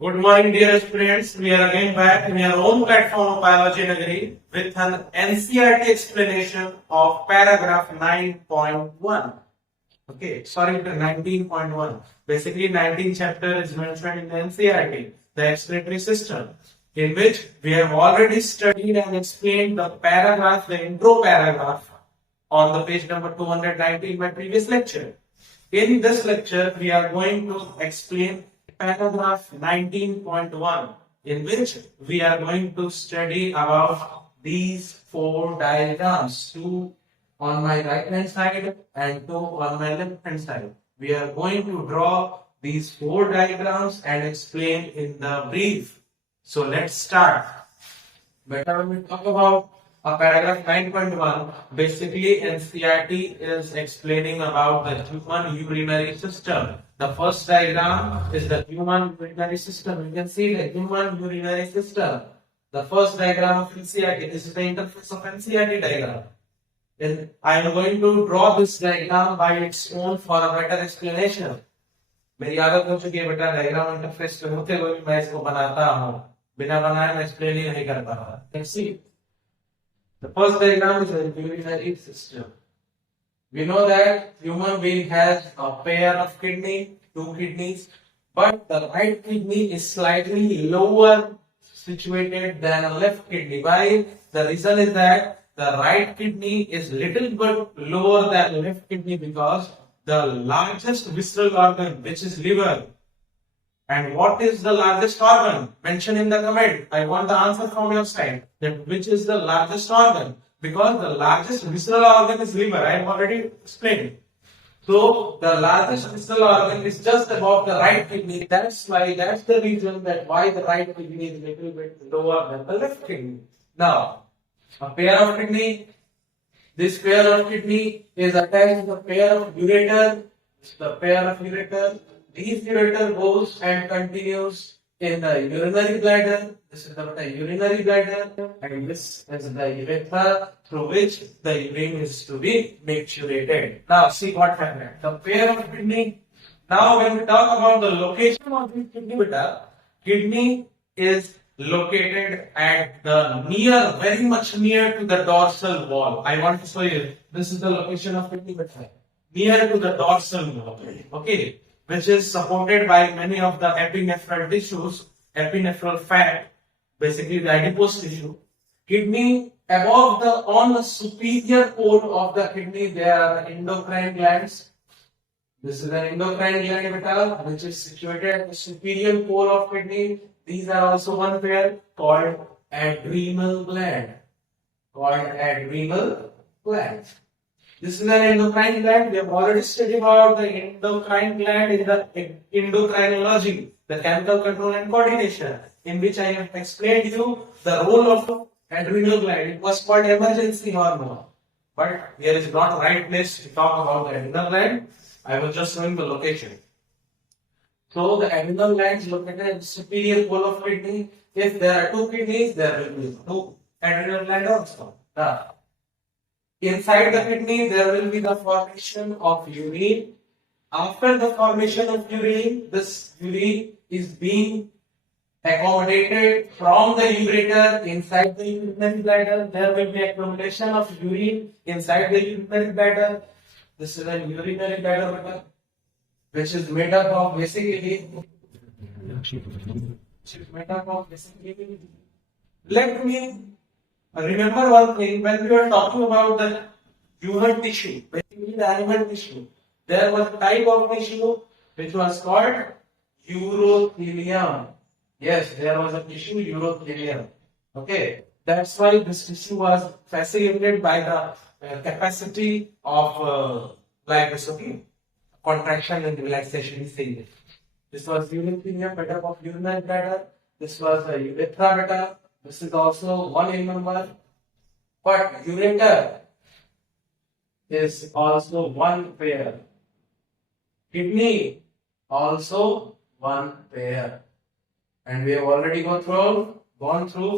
Good morning, dear students. We are again back in your own platform of Biology Nagari with an NCERT explanation of paragraph 9.1. Okay, sorry, 19.1. Basically, 19th chapter is mentioned in the NCERT, the excretory system, in which we have already studied and explained the paragraph, the intro paragraph on the page number 219 in my previous lecture. In this lecture, we are going to explain paragraph 19.1, in which we are going to study about these four diagrams, two on my right hand side and two on my left hand side. We are going to draw these four diagrams and explain in the brief. So let's start. Better when we talk about paragraph 9.1, basically NCERT is explaining about the human urinary system. The first diagram is the human urinary system. You can see the human urinary system. The first diagram of NCERT. This is the interface of NCERT diagram. And I am going to draw this diagram by its own for a better explanation. मेरी आदत हो चुकी है बेटा diagram interface पे होते हुए मैं इसको बनाता हूँ बिना बनाए मैं एक्सप्लेन ही नहीं कर पा रहा. Can see the first diagram is a urinary system. We know that human being has a pair of two kidneys, but the right kidney is slightly lower situated than a left kidney. Why? The reason is that the right kidney is little bit lower than the left kidney because the largest visceral organ, which is liver. And what is the largest organ? Mention in the comment. I want the answer from your side. That which is the largest organ? Because the largest visceral organ is liver. I have already explained. So the largest visceral organ is just above the right kidney. That's the reason that why the right kidney is a little bit lower than the left kidney. Now, a pair of kidney. This pair of kidney is attached to the pair of ureter. The pair of ureter. This ureter goes and continues in the urinary bladder. This is the urinary bladder, and this is the urethra through which the urine is to be micturated. Now, see what happened. The pair of kidney. Now, when we talk about the location of the kidney is located at the very much near to the dorsal wall. I want to show you. This is the location of kidney near to the dorsal wall. Okay, which is supported by many of the epinephral tissues, epinephral fat, basically the adipose tissue. Kidney on the superior pole of the kidney, there are the endocrine glands. This is the endocrine gland, which is situated at the superior pole of kidney. These are also one pair called adrenal gland. This is an endocrine gland. We have already studied about the endocrine gland in the endocrinology, the chemical control and coordination, in which I have explained you the role of adrenal gland. It was called emergency hormone. But here is not the right place to talk about the adrenal gland. I was just showing the location. So the adrenal gland is located at the superior pole of kidney. If there are two kidneys, there will be two adrenal glands also. Inside the kidney, there will be the formation of urine. After the formation of urine, this urine is being accommodated from the ureter inside the urinary bladder. There will be accumulation of urine inside the urinary bladder. This is a urinary bladder, which is made up of basically. Let me remember one thing. When we were talking about the human tissue, basically the animal tissue, there was a type of tissue which was called urothelium. Yes, there was a tissue urothelium. Okay, that's why this tissue was facilitated by the capacity of like this. Okay. Contraction and relaxation is seen. This was urothelium, better of urinary bladder. This was a urethra beta. This is also one in number. But ureter is also one pair. Kidney also one pair. And we have already gone through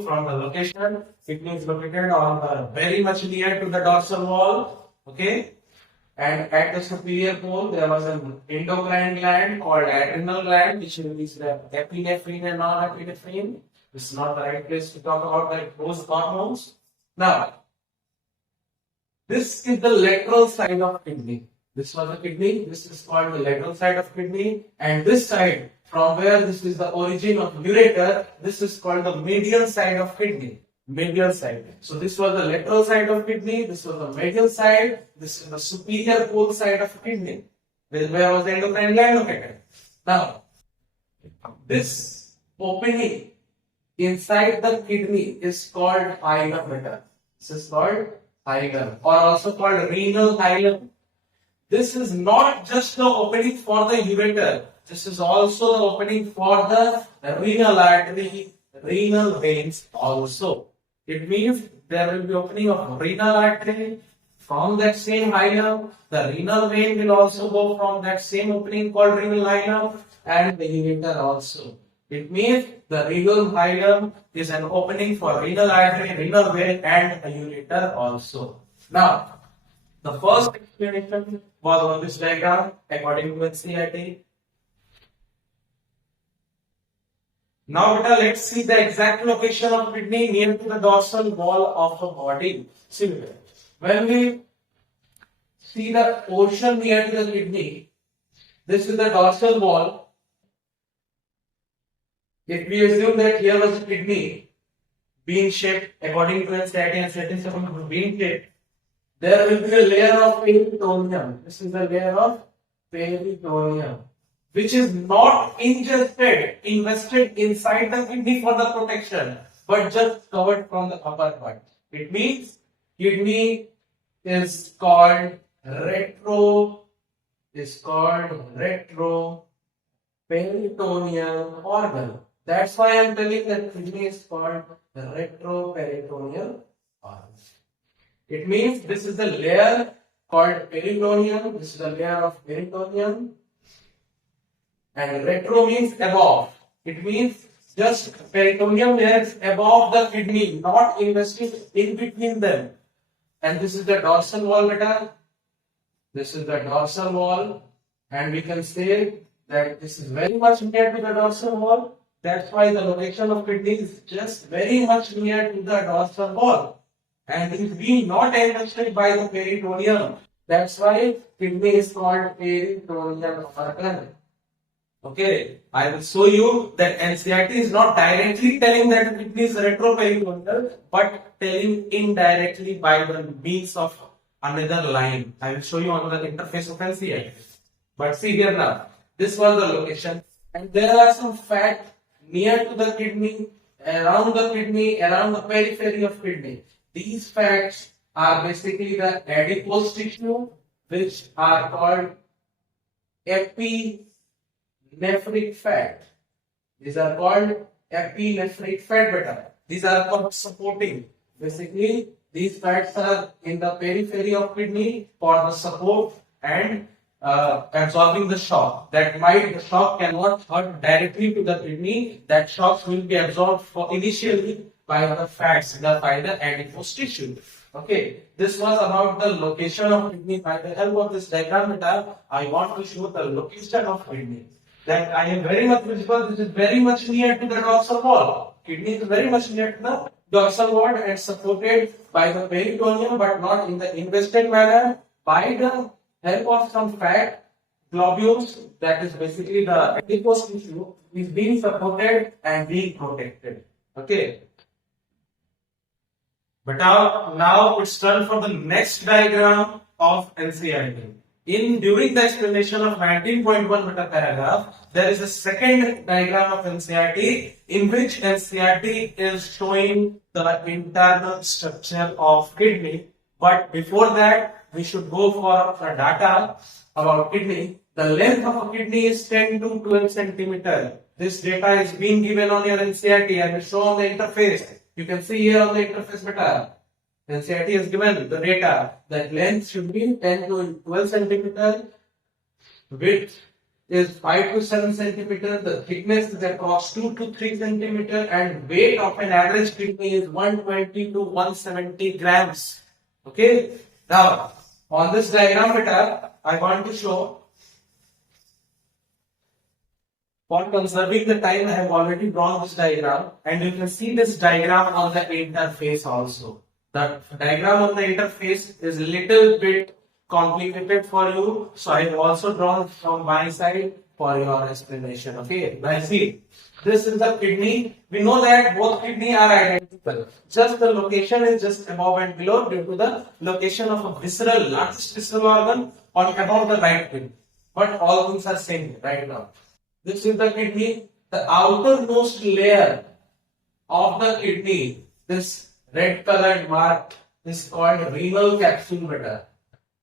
from the location. Kidney is located on the very much near to the dorsal wall. Okay. and at the superior pole there was an endocrine gland called adrenal gland which released epinephrine and norepinephrine. This is not the right place to talk about those hormones. Now, this is the lateral side of kidney. This was the kidney. This is called the lateral side of kidney. And this side, from where this is the origin of ureter, this is called the medial side of kidney. Medial side. So this was the lateral side of kidney. This was the medial side. This is the superior pole side of kidney. Where was the endocrine gland located? Now, this opening inside the kidney is called hilum. This is called hilum, or also called renal hilum. This is not just the opening for the ureter. This is also the opening for the renal artery, renal veins also. It means there will be opening of renal artery from that same hilum. The renal vein will also go from that same opening called renal hilum, and the ureter also. It means the renal hilum is an opening for renal artery, renal vein, and a ureter also. Now, the first explanation was on this diagram according to NCERT. Now, beta, let's see the exact location of kidney near to the dorsal wall of the body. See, when we see the portion near to the kidney, this is the dorsal wall. If we assume that here was a kidney bean shaped according to NCERT and certain bean shaped, there will be a layer of peritoneum. This is the layer of peritoneum, which is not invested inside the kidney for the protection, but just covered from the upper part. It means kidney is called retroperitoneal organ. That's why I am telling that kidney is called retroperitoneal organ. It means this is the layer called peritoneum. This is the layer of peritoneum. And retro means above. It means just peritoneum layer is above the kidney, not invested in between them. And this is the dorsal wall, beta. This is the dorsal wall. And we can say that this is very much near to the dorsal wall. That's why the location of kidney is just very much near to the dorsal wall. And it is being not invested by the peritoneum. That's why kidney is called peritoneal organ. Okay, I will show you that NCERT is not directly telling that kidney is retroperitoneal, but telling indirectly by the means of another line. I will show you on the interface of NCERT. But see here now, this was the location, and there are some fat near to the kidney, around the periphery of kidney. These fats are basically the adipose tissue, which are called epinephric fat. These are called epinephric fat, beta. These are called supporting. Basically, these fats are in the periphery of kidney for the support and absorbing the shock. The shock cannot hurt directly to the kidney. That shocks will be absorbed initially by the fats by the adipose tissue. Okay, this was about the location of kidney. By the help of this diagram, I want to show the location of kidney. That I am very much visible. This is very much near to the dorsal wall. Kidney is very much near to the dorsal wall and supported by the peritoneum, but not in the invested manner. By the help of some fat globules, that is basically the adipose tissue, is being supported and being protected. Okay. But now it's turn for the next diagram of NCERT. During the explanation of 19.1 meta paragraph, there is a second diagram of NCERT in which NCERT is showing the internal structure of kidney. But before that, we should go for the data about kidney. The length of a kidney is 10 to 12 centimeter. This data is being given on your NCERT and will show on the interface. You can see here on the interface beta. NCERT has given the data that length should be 10 to 12 centimeter, width is 5 to 7 centimeter, the thickness is across 2 to 3 centimeter, and weight of an average kidney is 120 to 170 grams. Okay, now On this diagram beta, I want to show, for conserving the time, I have already drawn this diagram, and you can see this diagram on the interface also. The diagram on the interface is a little bit complicated for you, so I have also drawn from my side for your explanation. Okay, now see, this is the kidney. We know that both kidney are identical. Just the location is just above and below due to the location of a visceral, largest visceral organ on above the right kidney. But all things are same right now. This is the kidney. The outermost layer of the kidney, this red colored mark, is called renal capsule beta.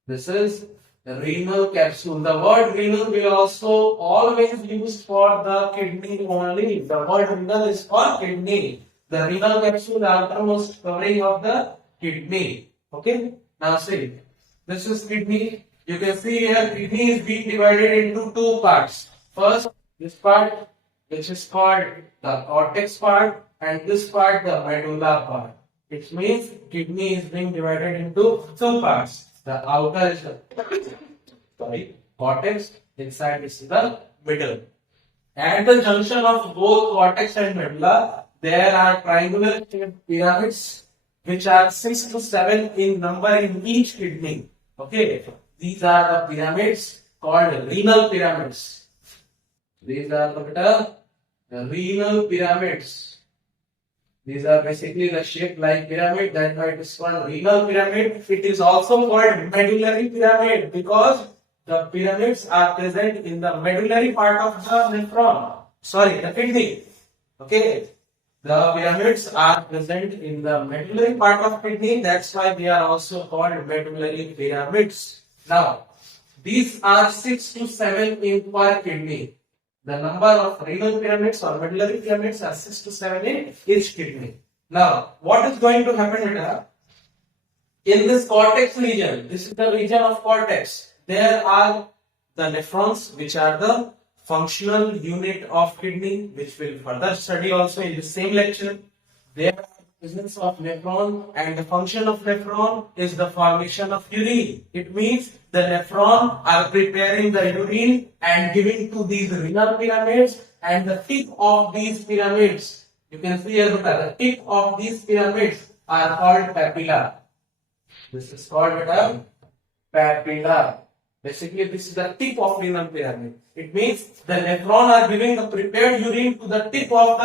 This is the renal capsule. The word renal will also always used for the kidney only. The word renal is for kidney. The renal capsule, the outermost covering of the kidney. Okay. Now see, this is kidney. You can see here kidney is being divided into two parts. First, this part, which is called the cortex part, and this part, the medulla part. It means kidney is being divided into two parts. The outer is the cortex, inside is the middle. At the junction of both cortex and medulla, there are triangular shaped pyramids which are 6 to 7 in number in each kidney. Okay, these are the pyramids called renal pyramids. These are the renal pyramids. These are basically the shape like pyramid. That's why it is called renal pyramid. It is also called medullary pyramid because the pyramids are present in the medullary part of the nephron. Sorry, the kidney. Okay. The pyramids are present in the medullary part of kidney. That's why they are also called medullary pyramids. Now, these are 6 to 7 in per kidney. The number of renal pyramids or medullary pyramids are 6 to 7 in each kidney. Now, what is going to happen here? In this cortex region, this is the region of cortex, there are the nephrons, which are the functional unit of kidney, which we'll further study also in the same lecture. There are presence of nephron, and the function of nephron is the formation of urine. It means the nephron are preparing the urine and giving to these renal pyramids, and the tip of these pyramids, you can see here the tip of these pyramids are called papilla. This is called papilla. Basically, this is the tip of renal pyramid. It means the nephron are giving the prepared urine to the tip of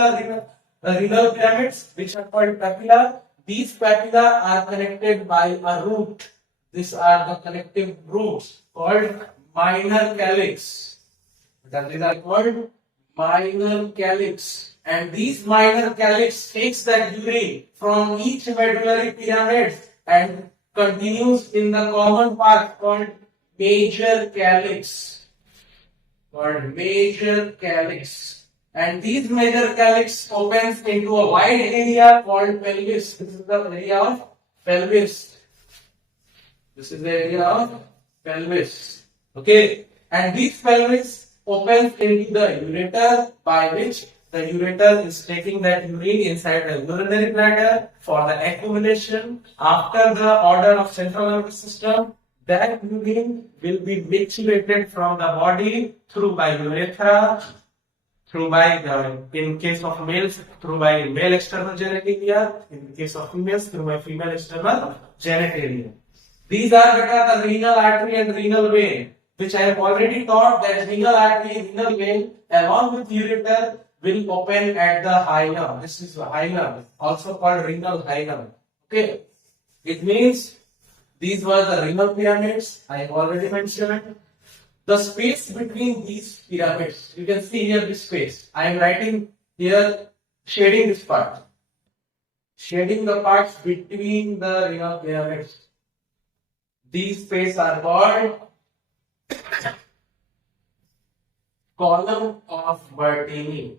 the renal pyramids, which are called papilla. These papilla are connected by a root. These are the connective roots called minor calyx. These are called minor calyx. And these minor calyx takes that urine from each medullary pyramid and continues in the common path called major calyx. Called major calyx. And these major calyx opens into a wide area called pelvis. This is the area of pelvis. This is the area of pelvis. Okay. And this pelvis opens into the ureter, by which the ureter is taking that urine inside the urinary bladder for the accumulation. After the order of central nervous system, that urine will be micturated from the body through by urethra, through by in case of males, through by male external genitalia, in case of females, through by female external genitalia. These are the renal artery and renal vein, which I have already taught that renal artery, renal vein, along with ureter, will open at the hilum. This is the hilum, also called renal hilum. Okay, it means these were the renal pyramids. I have already mentioned. The space between these pyramids, you can see here this space. I am writing here, shading this part. Shading the parts between the renal pyramids. These spaces are called column of Bertini.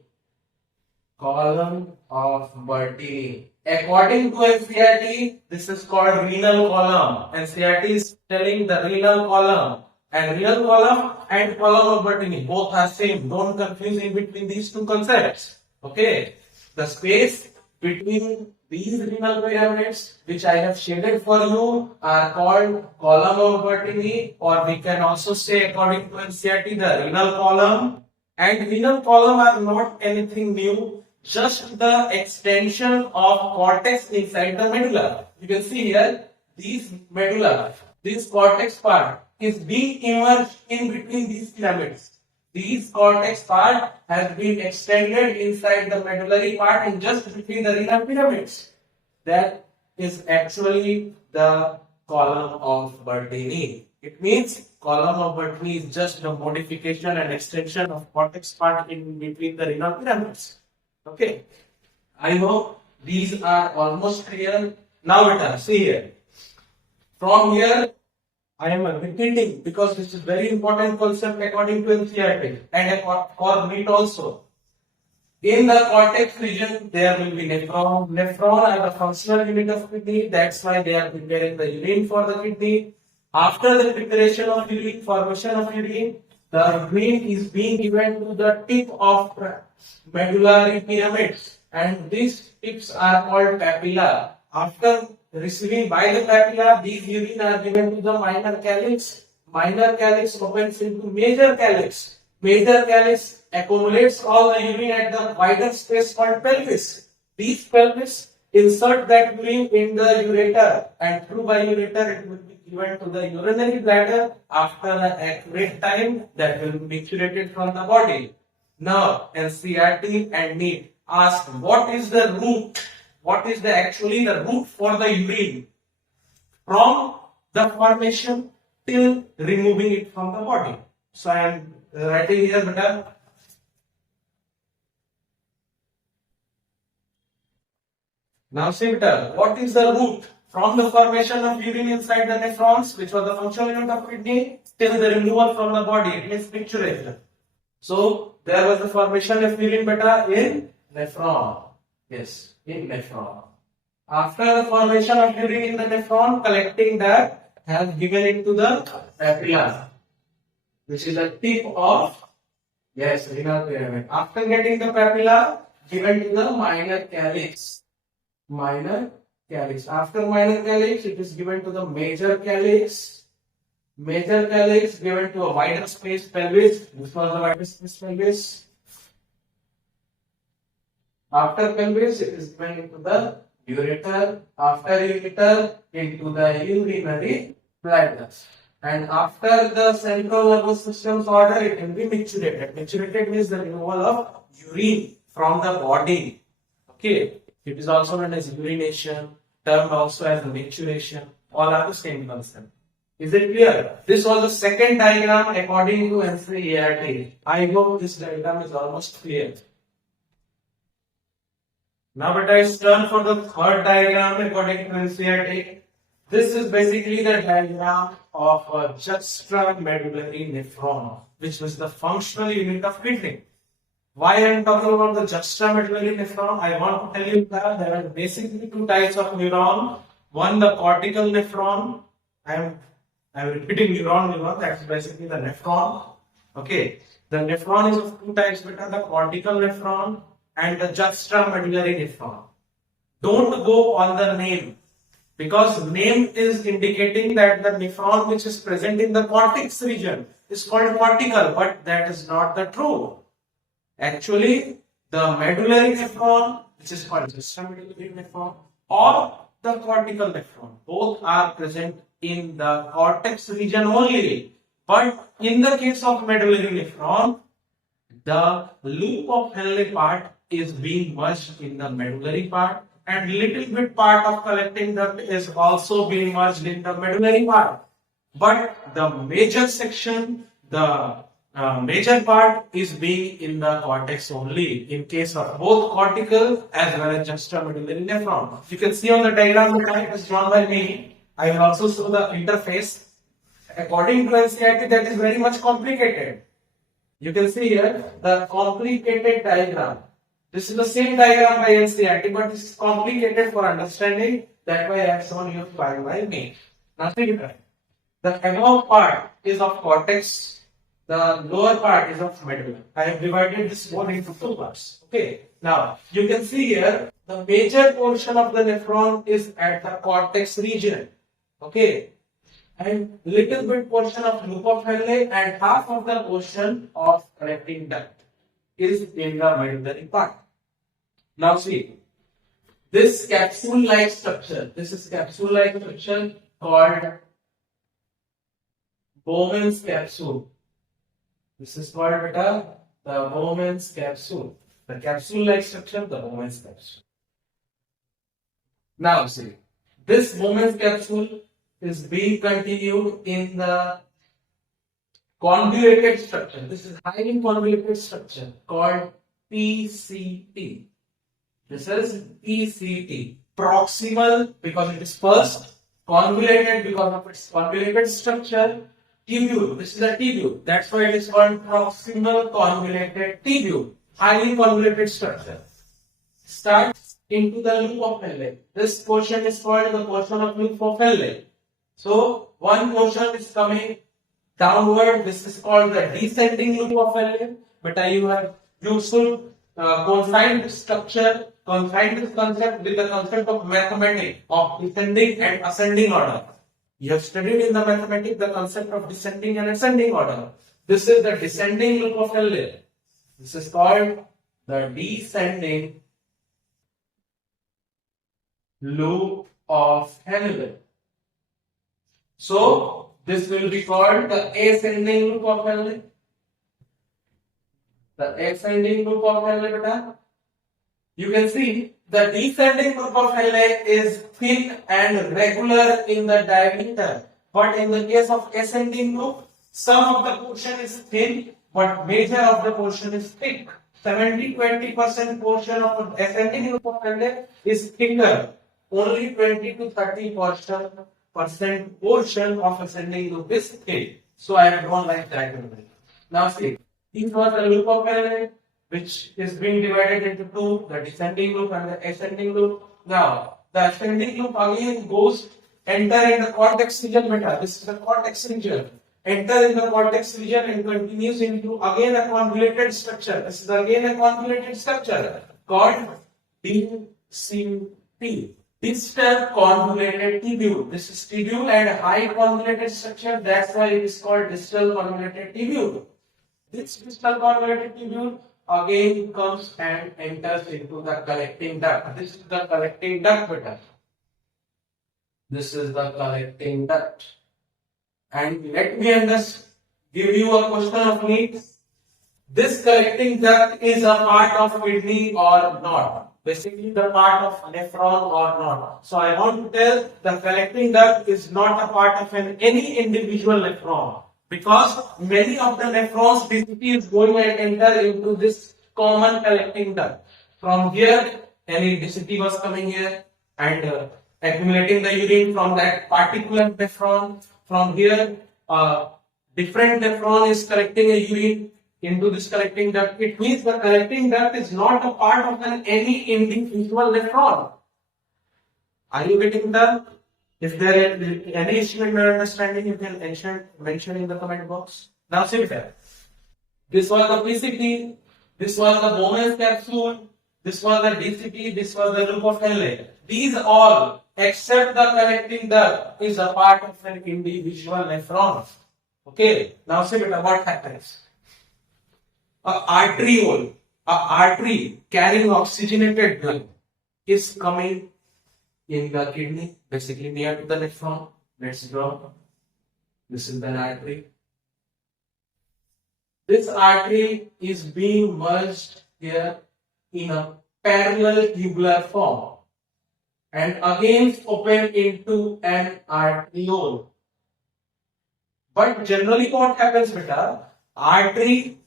Column of Bertini. According to NCERT, this is called renal column. NCERT is telling the renal column. And renal column and column of Bertini both are same. Don't confuse in between these two concepts. Okay. The space between These renal pyramids, which I have shaded for you, are called column of Bertini, or we can also say, according to NCERT, the renal column. And renal column are not anything new, just the extension of cortex inside the medulla. You can see here, these medulla, this cortex part is being immersed in between these pyramids. These cortex part has been extended inside the medullary part and just between the renal pyramids. That is actually the column of Bertini. It means column of Bertini is just the modification and extension of cortex part in between the renal pyramids. Okay. I hope these are almost clear. Now beta, see here. From here, I am repeating because this is very important concept according to NCERT and for NEET also. In the cortex region, there will be nephron. Nephron are the functional unit of kidney. That's why they are preparing the urine for the kidney. After the preparation of urine, formation of urine, the urine is being given to the tip of medullary pyramids, and these tips are called papilla. After receiving by the papilla, these urine are given to the minor calyx. Minor calyx opens into major calyx. Major calyx accumulates all the urine at the wider space called pelvis. These pelvis insert that urine in the ureter, and through by ureter it will be given to the urinary bladder after an accurate time that will be curated from the body. Now, NCERT and NEET ask what is the route? What is actually the route for the urine from the formation till removing it from the body? So I am writing here, beta. Now see, beta, what is the route from the formation of urine inside the nephrons, which was the functional unit of kidney, till the removal from the body? It means picturation. So there was the formation of urine, beta, in nephron. Yes, in nephron. After the formation of urine in the nephron, collecting that has given it to the papilla, which is the tip of, yes, renal pyramid. After getting the papilla, given to the minor calyx. Minor calyx. After minor calyx, it is given to the major calyx. Major calyx given to a wider space pelvis. This was the wider space pelvis. After pelvis, it is given into the ureter. After ureter, into the urinary bladder. And after the central nervous system's order, it will be micturated. Micturated means the removal of urine from the body. Okay. It is also known as urination, termed also as micturation. All are the same concept. Is it clear? This was the second diagram according to NCERT. I hope this diagram is almost clear. Now, but I turn for the third diagram according to NCERT. This is basically the diagram of a juxtamedullary nephron, which was the functional unit of kidney. Why I am talking about the juxtamedullary nephron? I want to tell you that there are basically two types of neuron. One, the cortical nephron. I am repeating neuron. That's basically the nephron. Okay. The nephron is of two types, beta, the cortical nephron and the juxtamedullary nephron. Don't go on the name, because name is indicating that the nephron which is present in the cortex region is called cortical, but that is not the true. Actually, the medullary nephron, which is called juxtamedullary nephron, or the cortical nephron, both are present in the cortex region only. But in the case of medullary nephron, the loop of Henle part is being merged in the medullary part, and little bit part of collecting duct is also being merged in the medullary part. But the major section, the major part is being in the cortex only, in case of both cortical as well as juxtamedullary nephron. You can see on the diagram that is drawn by me. I will also show the interface. According to NCERT, that is very much complicated. You can see here the complicated diagram. This is the same diagram by NCERT, but this is complicated for understanding. That's why I have shown you by me. Nothing. The above part is of cortex. the lower part is of medulla. I have divided this bone into two parts. Okay. Now you can see here the major portion of the nephron is at the cortex region. Okay. And little bit portion of loop of Henle and half of the portion of collecting duct is in the medullary part. Now see, this capsule-like structure, this is capsule-like structure called Bowman's capsule. This is called beta the Bowman's capsule. The capsule-like structure, the Bowman's capsule. Now see, this Bowman's capsule is being continued in the convoluted structure. This is highly convoluted structure called PCT. This is PCT. Proximal because it is first, convoluted because of its convoluted structure, tubule. This is a tubule. That's why it is called proximal convoluted tubule. Highly convoluted structure. Starts into the loop of Henle. This portion is called the portion of loop of Henle. So one portion is coming downward. This is called the descending loop of Henle. But you have useful confined structure, confined this concept with the concept of mathematics of descending and ascending order. You have studied in the mathematics the concept of descending and ascending order. This is the descending loop of Henle. This is called the descending loop of Henle. So this will be called the ascending loop of Henle. The ascending loop of Henle, beta. You can see the descending loop of Henle is thin and regular in the diameter. But in the case of ascending loop, some of the portion is thin, but major of the portion is thick. 70-20% portion of ascending loop of Henle is thicker. Only 20 to 30% portion of ascending loop is thick. So I have drawn like that. Now see, this was the loop of Henle, which is being divided into two, the descending loop and the ascending loop. Now, the ascending loop again enter in the cortex region beta. This is the cortex region. Enter in the cortex region and continues into again a convoluted structure. This is again a convoluted structure called DCT. Distal convoluted tubule. This is tubule and high convoluted structure. That's why it is called distal convoluted tubule. This distal convoluted tubule again comes and enters into the collecting duct. This is the collecting duct beta. This is the collecting duct. And let me give you a question of need. This collecting duct is a part of kidney or not? Basically the part of nephron or not. So I want to tell the collecting duct is not a part of any individual nephron. Because many of the nephrons basically is going and enter into this common collecting duct. From here, any density was coming here and accumulating the urine from that particular nephron. From here, different nephron is collecting a urine into this collecting duct. It means the collecting duct is not a part of any individual nephron. Are you getting that? If there is any issue in your understanding, you can mention in the comment box. Now see here. This was the PCT, this was the Bowman's capsule, this was the DCT, this was the loop of Henle. These all, except the collecting duct, is a part of an individual nephron. Okay. Now see what happens. An artery carrying oxygenated blood is coming in the kidney, basically near to the nephron. Let's draw. This is the artery. This artery is being merged here in a parallel tubular form and again open into an arteriole. But generally what happens beta? Artery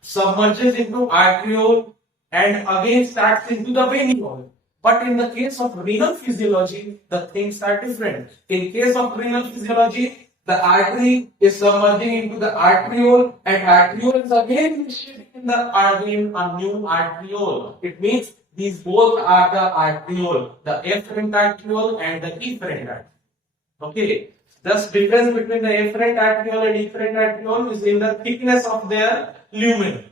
submerges into arteriole and again starts into the veniole. But in the case of renal physiology, the things are different. In case of renal physiology, the artery is submerging into the arteriole and arteriole is again initiating in the again a new arteriole. It means these both are the arteriole, the afferent arteriole and the efferent arteriole. Okay. Thus, difference between the afferent arteriole and efferent arteriole is in the thickness of their lumen.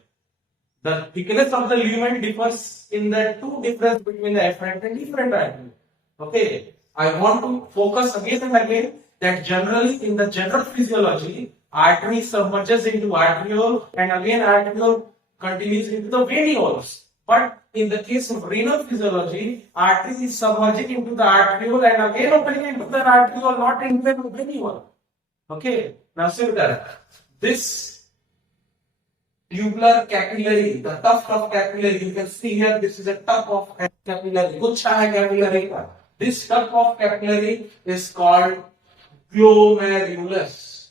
The thickness of the lumen differs in the two difference between the afferent and efferent arteriole. Okay. I want to focus again and again that generally in the general physiology, artery submerges into arteriole and again arteriole continues into the venules. But in the case of renal physiology, artery is submerging into the arteriole and again opening into the arteriole, not into the venule. Okay. Now see that this tubular capillary, the tuft of capillary, you can see here, this is a tuft of capillary, guchha hai capillary. This tuft of capillary is called glomerulus.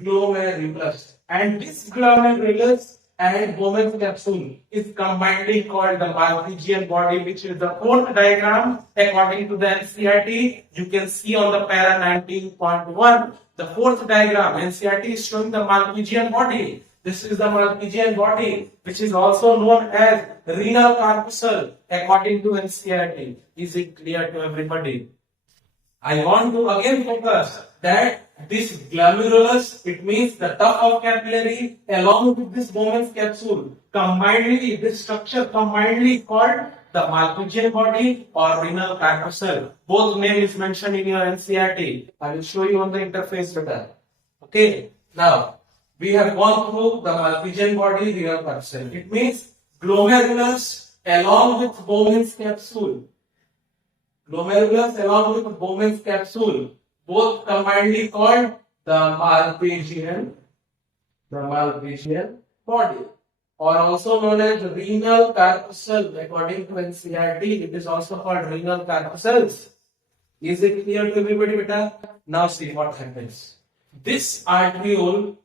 Glomerulus. And this glomerulus and Bowman's capsule is combinedly called the Malpighian body, which is the fourth diagram according to the NCERT. You can see on the para 19.1, the fourth diagram. NCERT is showing the Malpighian body. This is the Malpighian body, which is also known as renal corpuscle according to NCERT. Is it clear to everybody? I want to again focus that this glomerulus, it means the tuft of capillary along with this Bowman's capsule, combinedly, this structure combinedly called the Malpighian body or renal corpuscle. Both name is mentioned in your NCERT. I will show you on the interface better. Okay, now we have gone through the Malpighian body, renal corpuscle. It means glomerulus along with Bowman's capsule. Glomerulus along with Bowman's capsule, both combinedly called the Malpighian body, or also known as renal corpuscle. According to NCERT, it is also called renal corpuscles. Is it clear to everybody, beta? Now see what happens. This arteriole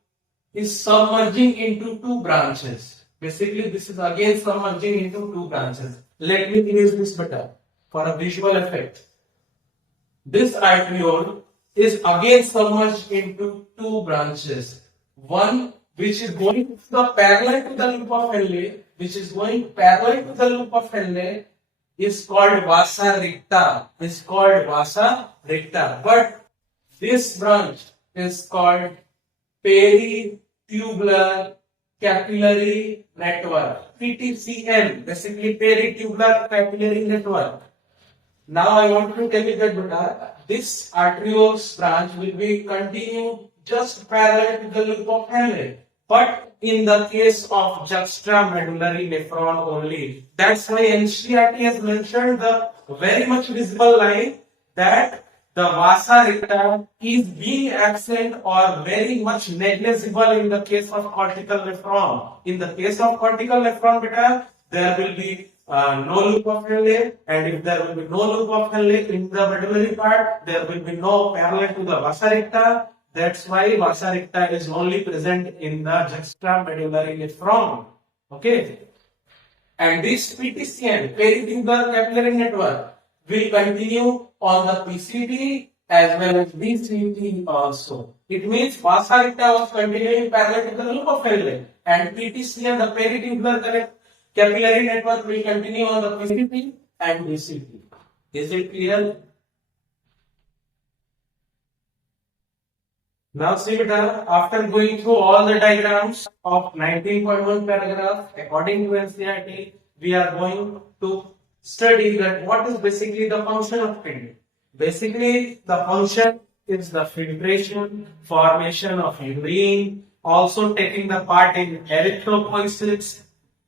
is submerging into two branches. Basically, this is again submerging into two branches. Let me erase this better for a visual effect. This arteriole is again submerged into two branches. One which is going parallel to the loop of Henle, is called vasa recta. But this branch is called peritubular capillary network, PTCN, basically peritubular capillary network. Now I want to tell you that this arterioles branch will be continued just parallel to the loop of Henle, but in the case of juxtamedullary nephron only. That's why NCERT has mentioned the very much visible line that the vasa recta is being absent or very much negligible in the case of cortical nephron. In the case of cortical nephron, beta, there will be no loop of Henle, and if there will be no loop of Henle in the medullary part, there will be no parallel to the vasa recta. That's why vasa recta is only present in the juxtamedullary nephron. Okay, and this PTCN, peritubular capillary network, will continue on the PCT as well as BCT also. It means vasa recta was continuing parallel to the loop of Henle, and PTCN, the peritubular capillary network, will continue on the PCT and BCT. Is it clear? Now see beta, after going through all the diagrams of 19.1 paragraph, according to NCERT, we are going to study that what is basically the function of kidney. Basically, the function is the filtration, formation of urine, also taking the part in erythropoiesis.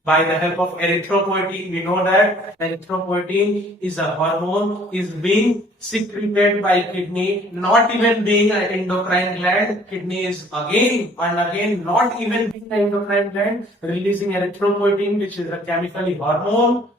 By the help of erythropoietin, we know that erythropoietin is a hormone, is being secreted by kidney, not even being an endocrine gland. Kidney is again and again not even being an endocrine gland, releasing erythropoietin, which is a chemically hormone.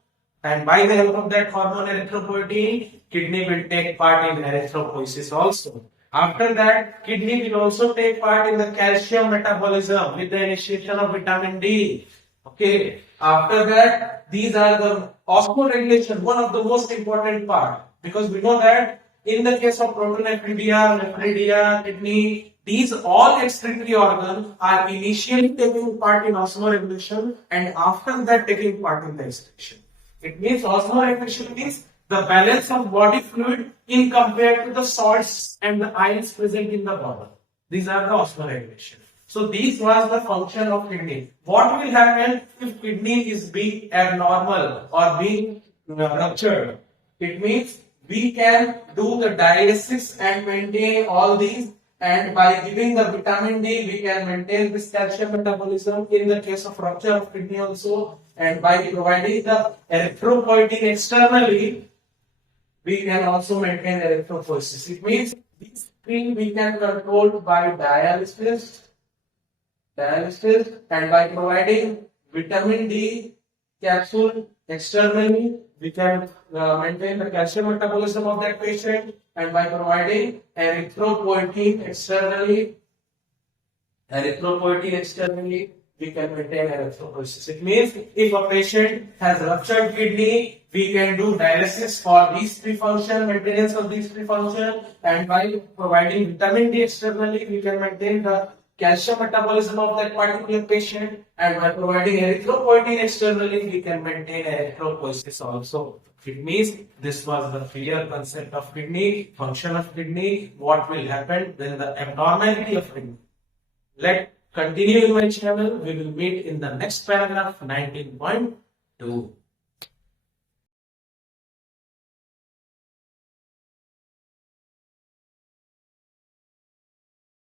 And by the help of that hormone erythropoietin, kidney will take part in erythropoiesis also. After that, kidney will also take part in the calcium metabolism with the initiation of vitamin D. Okay, after that, these are the osmoregulation, one of the most important part, because we know that in the case of nephridia, kidney, these all excretory organs are initially taking part in osmoregulation and after that taking part in the excretion. It means osmoregulation means the balance of body fluid in compared to the salts and the ions present in the body. These are the osmoregulation. So this was the function of kidney. What will happen if kidney is being abnormal or being ruptured? It means we can do the dialysis and maintain all these, and by giving the vitamin D we can maintain this calcium metabolism in the case of rupture of kidney also, and by providing the erythropoietin externally we can also maintain erythropoiesis. It means these three we can control by dialysis and by providing vitamin D capsule externally we can maintain the calcium metabolism of that patient, and by providing erythropoietin externally we can maintain erythropoiesis. It means if a patient has ruptured kidney, we can do dialysis for these three functions, maintenance of these three functions, and by providing vitamin D externally we can maintain the calcium metabolism of that particular patient, and by providing erythropoietin externally we can maintain erythropoiesis also. It means this was the clear concept of kidney, function of kidney, what will happen when the abnormality of kidney. Let's continue in my channel. We will meet in the next paragraph 19.2.